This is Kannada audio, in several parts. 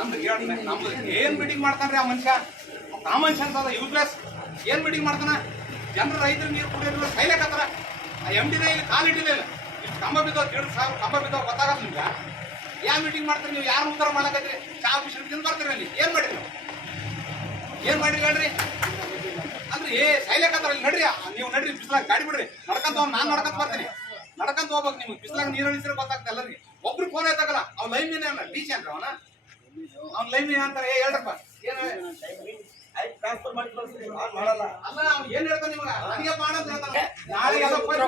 ಅಂದ್ರೆ ನಮ್ದು ಏನ್ ಮೀಟಿಂಗ್ ಮಾಡ್ತಾನ್ರಿ ಆ ಮನುಷ್ಯ? ಆ ಮನುಷ್ಯ ಅಂತ ಯೂಸ್ಲೆಸ್ ಏನ್ ಮೀಟಿಂಗ್ ಮಾಡ್ತಾನ? ಜನರು, ರೈತರು ನೀರು ಕುಡಿಯೋದಿಲ್ಲ ಕೈಲೇಕತ್ತಾರ ಆ ಎಂ ಡಿ ಇಲ್ಲಿ ಕಾಲು ಇಲ್ಲಿ ಕಂಬ ಬಿದ್ದೋ ಎರಡು ಸಾವಿರ ಕಂಬ ಬಿದ್ದೋ ಗೊತ್ತಾಗಲ್ಲ ನಿಮ್ಗೆ? ಯಾವ ಮೀಟಿಂಗ್ ಮಾಡ್ತಾರೆ ನೀವು? ಯಾರು ಉತ್ತರ ಮಾಡಕತ್ರಿ ಚಾ ಬಿಸಿಲು ತಿಂದು ಬರ್ತೀರಿ ಅಲ್ಲಿ. ಏನ್ ಮಾಡಿರಿ ನೀವು? ಏನ್ ಮಾಡಿರಿ ಹೇಳ್ರಿ? ಅಂದ್ರೆ ಏ ಸೈಲೇಕತ್ತಾರ ಇಲ್ಲಿ ನಡ್ರಿ. ನೀವು ನಡ್ರಿ, ಬಿಸಿಲಾಗ ಗಾಡಿ ಬಿಡ್ರಿ. ನಡ್ಕಂತ ನಾನು ನಡ್ಕಂತ ಬರ್ತೀನಿ. ನಡ್ಕಂತ ಹೋಗ್ಬೇಕು ನಿಮ್ಗೆ ಬಿಸಿಲಾಗ ನೀರು ಇಳಿಸಿದ್ರೆ ಗೊತ್ತಾಗ್ತಲ್ಲ ರೀ. ಒಬ್ರು ಫೋನ್ ಆಯ್ತಾಗಲ್ಲ ಅವ್ನು ಲೈನ್ ಮೀನೇ ಅಲ್ಲ ಡಿ ಸಿ ಅಂತ ಅವನ. ಅವ್ನ ಅಂತಾರೆ? ಏ ಹೇಳ್ರಪ್ಪ. ಏನ ಟ್ರಾನ್ಸ್ಫರ್ ಮಾಡಿ ಕಳ್ಸ್ರಿ. ನಾನ್ ಮಾಡಲ್ಲ. ಅಲ್ಲ ಅವ್ನು ಏನ್ ಹೇಳ್ತಾನೆ ನಿಮಗ ನನಗೆ ಮಾಡ ಅಂತ ಹೇಳ್ತಾನೆ. ನಾಳೆ ಎಲ್ಲ ಪೈಪ್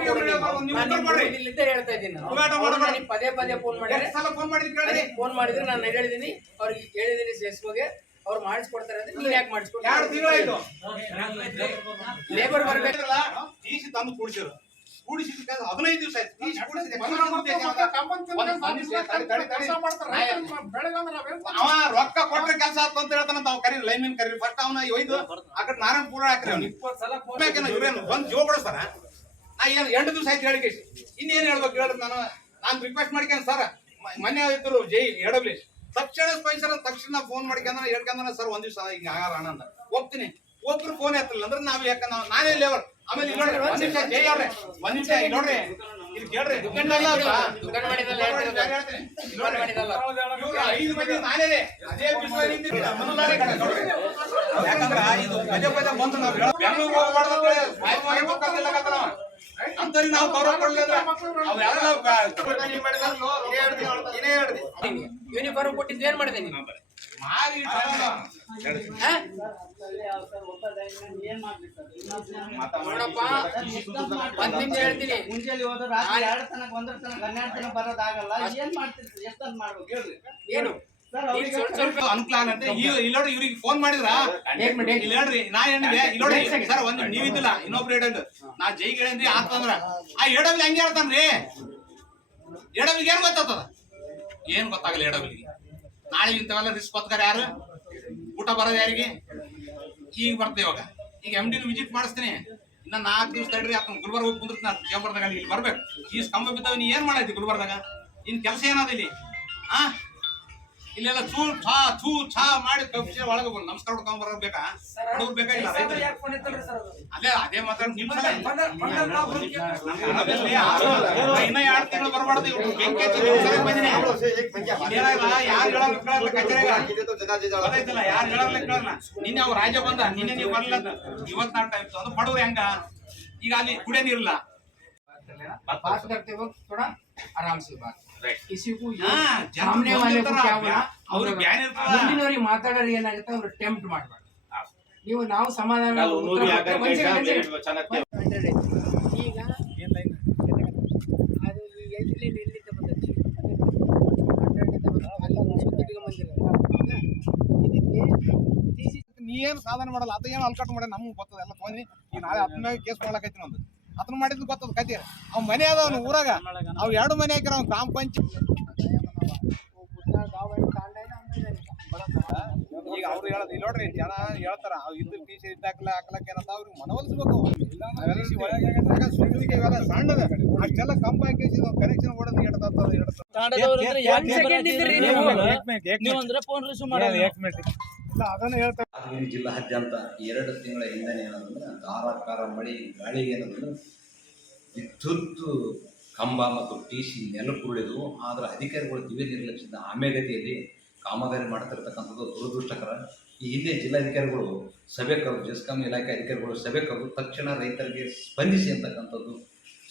ನೀವು ಉತ್ತರ ಕೊಡ್ರಿ. ಇಲ್ಲಿಂದ ಹೇಳ್ತಾ ಇದ್ದೀನಿ. ಪದೇ ಪದೇ ಫೋನ್ ಸಲ ಫೋನ್ ಮಾಡಿದ್ರೆ ಕೇಳ್ರಿ ಫೋನ್ ಮಾಡಿದ್ರೆ ನಾನು ಹೇಳಿದೀನಿ. ಅವ್ರಿಗೆ ಹೇಳಿದೀನಿ ಸೇಸ್ಬೋಗೆ ಅವ್ರು ಮಾಡಿಸ್ಕೊಡ್ತಾರೆ ಅಂದ್ರೆ ನೀನ್ ಯಾಕೆ ಎರಡು ತಿಂಗಳಾಯ್ತು. ಲೇಬರ್ ಬರ್ಬೇಕಲ್ಲ ಈಸಿ ತಂದು ಕೂಡಿಸಿರು. ಕೂಡಿಸಿದ ಹದಿನೈದು ದಿವಸ ಅವ ರೊಕ್ಕ ಕೊಟ್ಟ ಕೆಲಸ ಅಂತ ಹೇಳ್ತಾನ ತಾವ್ ಕರೀರಿ ಲೈನ್ ಮೀನ್ ಕರೀರಿ. ಫಸ್ಟ್ ಅವನ ಒಯ್ದು ಆ ನಾರಾಯಣ ನಾರಾಯಣಪುರ ಹಾಕ್ರಿ ಅವ್ನಿಗೆ. ಇಪ್ಪತ್ತು ಸಲ ಇವ್ರೇನು ಬಂದು ಜೀವ ಕೊಡಿಸ್ತಾರ ನಾ ಏನು ಎಂಟು ದಿವಸ ಆಯ್ತು ಹೇಳಿಕೆ ಇನ್ನೇನು ಹೇಳ್ಬೇಕು ಹೇಳ್ರಿ ನಾನು ನಾನು ರಿಕ್ವೆಸ್ಟ್ ಮಾಡ್ಕೊಂಡು ಸರ್ ಮನೆ ಇದ್ರು ಜೈ ಎಡಬ್ಲಿ ತಕ್ಷಣ ಸ್ಪೈಸರ್ ತಕ್ಷಣ ಫೋನ್ ಮಾಡ್ಕೊಂಡ್ರೆ ಹೇಳ್ಕೊಂಡ್ರೆ ಸರ್ ಒಂದ್ ದಿವಸ ಹಿಂಗ ಆಗಾರ ಅಣ್ಣ ಹೋಗ್ತೀನಿ. ಒಬ್ರು ಫೋನ್ ಎತ್ತಲ್ಲ ಅಂದ್ರೆ ನಾವ್ ಯಾಕ ನಾವ್ ನಾನೇ ಲೇವರ್ ಆಮೇಲೆ ಇಲ್ಲಿ ನೋಡ್ರಿ ಒಂದ್ ನಿಮಿಷ ಜೈ ಅವ್ರೆ. ಒಂದ್ ನಿಮಿಷ ಇಲ್ಲಿ ನೋಡ್ರಿ. ಇಲ್ಲಿ ಕೇಳ್ರಿ ಅಲ್ಲ. ಇವ್ರು ಐದು ಮಂದಿ ನಾನೇ. ಅದೇ. ಯಾಕಂದ್ರ ಇದು ಪದೇ ಪದೇ ಬಂತು ನಾವು ಬೆಂಗಳೂರು ಹೋಗ್ಬಾರ್ದು ನಾವು ಗೌರವ ಕೊಡ್ಲಿಲ್ಲ ಅವೆಲ್ಲ ಯೂನಿಫಾರ್ಮ್ ಕೊಟ್ಟಿದ್ದು ಏನ್ ಮಾಡಿದೆ ನೀನು? ಒಂದ್ ನಿಮಿಷ ಹೇಳ್ತೀನಿ. ಮುಂಜಾನೆ ಹೋದ್ರೆ ರಾತ್ರಿ ಎರಡು ತನಕ ಒಂದ್ರ ತನಕ ಹನ್ನೆರಡು ತನಕ ಬರೋದಾಗಲ್ಲ. ಏನ್ ಮಾಡ್ತೀರಿ ಎಷ್ಟಂತ ಮಾಡ್ಬೇಕು? ಹೇಳ್ರಿ. ಏನು? ಅಂತ ಇವ್ರಿಗೆ ಫೋನ್ ಮಾಡಿದ್ರ? ಏಕ್ ಮಿನಿಟ್ ಇಲ್ಲಿ ಹೇಳ್ರಿ ನಾ ಏನಿದೆ ಇಲ್ಲಿ ನೋಡ್ರಿ ಸರ್ ಒಂದ್ ನೀವ್ ಇದ್ದಿಲ್ಲ ಇನ್ನೊಬ್ರು ಹೇಳಂದ್ ನಾ ಜೈ ಹೇಳಂದ್ರಿ ಆತಂದ್ರ ಆ ಎಡಬ್ಲಿ ಹಂಗೆ ಹೇಳ್ತಾನ್ರಿ? ಎಡಬ್ಲಿಗೆ ಏನ್ ಗೊತ್ತಾಗ್ತದ? ಏನ್ ಗೊತ್ತಾಗಲ್ಲ ಎಡಬ್ಲಿಗೆ ನಾಳೆ ಇಂಥವೆಲ್ಲ ರಿಸ್ಕ್ ಹೊತ್ಕಾರ ಯಾರು? ಊಟ ಬರೋದು ಯಾರಿಗೆ? ಈಗ ಬರ್ತೇವೆ ಇವಾಗ. ಈಗ ಎಂ ಡಿನ ವಿಸಿಟ್ ಮಾಡಿಸ್ತೀನಿ. ಇನ್ನ ನಾಲ್ಕು ದಿವಸ ತಡ್ರಿ ಆತ ಗುಲ್ಬರ್ಗ ಹೋಗಿ ಕುಂದ್ರತ್ ನಾ ಚೇಂಬರ್ದಾಗ ಇಲ್ಲಿ ಬರ್ಬೇಕು. ಈ ಸ್ತಂಭ ಬಿದ್ದಾವ ನೀ ಏನ್ ಮಾಡೈತಿ ಗುಲ್ಬರ್ದಾಗ ಇನ್ ಕೆಲಸ ಏನದ ಇಲ್ಲಿ? ಆ? ಇಲ್ಲೆಲ್ಲ ಚೂ ಛಾ ಚೂ ಛಾ ಮಾಡಿ ಕಬ್ಬಿಸಿ ಒಳಗೆ ಬಂದು ನಮಸ್ಕಾರ ಹೊಡ್ಕೊಂಡ್ ಬರಬೇಕಾ ಹುಡುಗ ಬೇಕಾ ಇಲ್ಲ ರೈತರಿಗೆ? ಅದೇ ಅದೇ ಆರಾಮಿಲ್ಲ. ಇನ್ನ ಎರಡು ತಿಂಗಳು ಬರಬಾರ್ದು ಇವ್ರು ಬೆಂಕಿ. ಏನಾಗಿಲ್ಲ, ಯಾರ್ ಹೇಳೋರು ಕೇಳಲ್ಲ ಯಾರ್. ನಿನ್ನೆ ಅವ್ರು ರಾಜ ಬಂದ ನಿನ್ನೆ ನೀವು ಬರ್ಲಿಲ್ಲ ಅಂತ. ಇವತ್ತು ನಾಟ ಇತ್ತು ಅದು ಬಡವ್ರು ಹೆಂಗ ಈಗ ಅಲ್ಲಿ ಕುಡಿಯೋ ನೀರಿಲ್ಲ बात करते वक्त थोड़ा आराम से बात किसी को ये ಹಾ, ಜನ सामने वाले को ಬಂದಿರ್ತಾರ, क्या बोला ಅವ್ರಿಗೆ ಬ್ಯಾನ್ ಇರ್ತದ. ಮುಂದಿನವರಿಗೆ ಮಾತಾಡೋರು ಏನಾಗುತ್ತೆ ಅವ್ರು ಟೆಂಪ್ಟ್ ಮಾಡಬಾರ್ದು ನೀವು ನಾವು ಸಮಾಧಾನ ಉತ್ತರ ಕೊಟ್ರೆ ಒಂದ್ second, ಒಂದ್ second. ಈಗ ಅದು ಈ ಎಲ್ಲಿ ಎಲ್ಲಿಂದ ಬಂದದ್ದು? ಕರ್ನಾಟಕದಿಂದ ಬಂದದ್ದು. ಅಲ್ಲಿ ಸುತ್ತಿಗೆ ಬಂದಿರೋದು. ಹೌದಾ? ಇದಕ್ಕೆ TC ನೀ ಏನು ಸಾಧನೆ ಮಾಡಲ್ಲ ಆತ ಏನು ಅಲ್ಕಟ್ ಮಾಡಿ ನಮ್ಗೆ ಗೊತ್ತದ ಎಲ್ಲ ತೊಗೊಂಡಿ ಈಗ ನಾಳೆ ಹತ್ತು ಮ್ಯಾಗ ಕೇಸ್ ಮಾಡ್ಲಕೈತಿ ಒಂದು ಅದನ್ನ ಮಾಡಿದ್ ಗೊತ್ತದ ಕತೆ ಅವ್ ಮನೆ ಅದ ಅವ್ನ ಊರಾಗ ಅವ್ ಎರಡು ಮನೆ ಹಾಕಿರ ಅವ್ನ ಗ್ರಾಮ ಪಂಚಾಯತ್ ಈಗ ಅವ್ರು ಹೇಳೋದು ನೋಡ್ರಿ ಜನ ಹೇಳ್ತಾರ ಅವ್ ಇದ್ರ ಟೀಚರ್ ಇದ್ದ ಹಾಕ್ಲ ಹಾಕ್ಲಕ್ ಏನಂತ ಅವ್ರಿಗೆ ಮನವೊಲಿಸ್ಬೇಕು ಸುಮ್ಮನಿಗೆ ಇವೆಲ್ಲ ಸಣ್ಣದ ಅಷ್ಟೆಲ್ಲ ಕಂಬ ಹಾಕಿಸಿದ ಕನೆಕ್ಷನ್ ಹೊಡೆದು ಹಿಡ್ತದ ಹಿಡ್ತದ ನೀವು ಅಂದ್ರೆ ಫೋನ್ ರಿಸೀವ್ ಮಾಡೋದು ಇಲ್ಲ ಅದನ್ನ ಹೇಳ್ತಾರೆ ಹಾವೇರಿ ಜಿಲ್ಲಾದ್ಯಂತ ಎರಡು ತಿಂಗಳ ಹಿಂದೆ ಏನಂದ್ರೆ ಧಾರಾಕಾರ ಮಳೆ, ಗಾಳಿಗೆ ಏನಂದ್ರೆ ವಿದ್ಯುತ್ ಕಂಬ ಮತ್ತು ಟಿ ಸಿ ನೆಲಕ್ಕುರುಳಿದ್ವು ಆದರೆ ಅಧಿಕಾರಿಗಳು ದಿವ್ಯ ನಿರ್ಲಕ್ಷ್ಯದ ಆಮೆಗತಿಯಲ್ಲಿ ಕಾಮಗಾರಿ ಮಾಡ್ತಿರ್ತಕ್ಕಂಥದ್ದು ದುರದೃಷ್ಟಕರ. ಈ ಹಿಂದೆ ಜಿಲ್ಲಾಧಿಕಾರಿಗಳು, ಸಭೆ ಕರೆದು, ಜೆಸ್ಕಾಂ ಇಲಾಖೆ ಅಧಿಕಾರಿಗಳು ಸಭೆ ಕರೆದು ತಕ್ಷಣ ರೈತರಿಗೆ ಸ್ಪಂದಿಸಿ ಅಂತಕ್ಕಂಥದ್ದು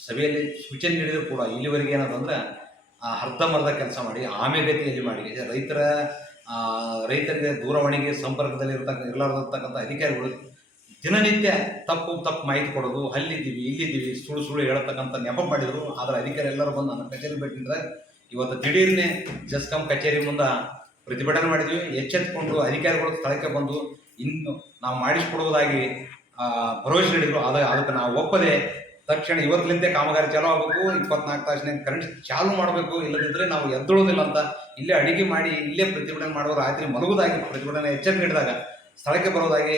ಸಭೆಯಲ್ಲಿ ಸೂಚನೆ ನೀಡಿದರೂ ಕೂಡ. ಇಲ್ಲಿವರೆಗೆ ಅಂದ್ರೆ ಆ ಅರ್ಧಂಬರ್ಧ ಕೆಲಸ ಮಾಡಿ ಆಮೆಗತಿಯಲ್ಲಿ ಮಾಡಿ. ರೈತರ ರೈತರಿಗೆ ದೂರವಾಣಿಗೆ ಸಂಪರ್ಕದಲ್ಲಿ ಇರ್ತಕ್ಕ ಇರಲಾರ್ದಿರ್ತಕ್ಕಂಥ ಅಧಿಕಾರಿಗಳು ದಿನನಿತ್ಯ ತಪ್ಪು ತಪ್ಪು ಮಾಹಿತಿ ಕೊಡೋದು, ಅಲ್ಲಿದ್ದೀವಿ, ಇಲ್ಲಿದ್ದೀವಿ, ಸುಳ್ಳು ಸುಳ್ಳು ಹೇಳ್ತಕ್ಕಂಥ ನೆಪ ಮಾಡಿದರು. ಆದರೆ ಅಧಿಕಾರಿ ಎಲ್ಲರೂ ಬಂದು ನನ್ನ ಕಚೇರಿ ಬಿಟ್ಟಿದ್ರೆ ಇವತ್ತು ದಿಢೀರ್ನೆ ಜಸ್ಕಾಂ ಕಚೇರಿ ಮುಂದೆ ಪ್ರತಿಭಟನೆ ಮಾಡಿದ್ವಿ. ಎಚ್ಚೆತ್ಕೊಂಡು ಅಧಿಕಾರಿಗಳು ಸ್ಥಳಕ್ಕೆ ಬಂದು ಇನ್ನು ನಾವು ಮಾಡಿಸ್ಕೊಡುವುದಾಗಿ ಭರವಸೆ ನೀಡಿದರು. ಅದು ಅದಕ್ಕೆ ನಾವು ಒಪ್ಪದೆ ತಕ್ಷಣ ಇವತ್ತಿನಿಂದ ಕಾಮಗಾರಿ ಚಾಲೂ ಆಗಬೇಕು, ಇಪ್ಪತ್ನಾಲ್ಕು ತಾಸಿನ ಕರೆಂಟ್ ಚಾಲೂ ಮಾಡಬೇಕು ಇಲ್ಲದಿದ್ದರೆ ನಾವು ಎದ್ದೊಳ್ಳೋದಿಲ್ಲ ಅಂತ ಇಲ್ಲೇ ಅಡಿಗೆ ಮಾಡಿ, ಇಲ್ಲೇ ಪ್ರತಿಭಟನೆ ಮಾಡುವ ರಾತ್ರಿ ಮಲಗುವುದಾಗಿ ಪ್ರತಿಭಟನೆ ಎಚ್ಚರಿಕೆ ನೀಡಿದಾಗ ಸ್ಥಳಕ್ಕೆ ಬರೋದಾಗಿ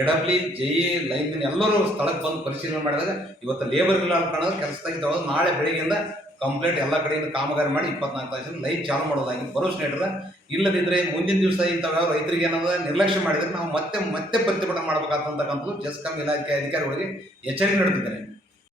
ಎಡಬ್ಲಿ ಜೈ ಲೈನ್ ಎಲ್ಲರೂ ಸ್ಥಳಕ್ಕೆ ಬಂದು ಪರಿಶೀಲನೆ ಮಾಡಿದಾಗ ಇವತ್ತು ಲೇಬರ್ ಇಲ್ಲ ಕಾಣೋದು ಕೆಲಸದಾಗಿ ತಗೊಳ್ಳೋದು ನಾಳೆ ಬೆಳಿಗ್ಗೆಯಿಂದ ಕಂಪ್ಲೀಟ್ ಎಲ್ಲ ಕಡೆಯಿಂದ ಕಾಮಗಾರಿ ಮಾಡಿ ಇಪ್ಪತ್ನಾಲ್ಕು ತಾಸಿನ ಲೈಟ್ ಚಾಲು ಮಾಡೋದಾಗಿ ಭರವಸೆ ನೀಡಿದ್ರೆ ಇಲ್ಲದಿದ್ದರೆ ಮುಂದಿನ ದಿವಸ ಇಂಥವ್ಯಾವ ರೈತರಿಗೆ ಏನಾದ ನಿರ್ಲಕ್ಷ್ಯ ಮಾಡಿದ್ರೆ ನಾವು ಮತ್ತೆ ಮತ್ತೆ ಪ್ರತಿಭಟನೆ ಮಾಡಬೇಕಾದಂತಕ್ಕಂಥದ್ದು ಜಸ್ಕಾಂ ಇಲಾಖೆ ಅಧಿಕಾರಿಗಳಿಗೆ ಎಚ್ಚರಿಕೆ ನೀಡುತ್ತಿದ್ದೇನೆ.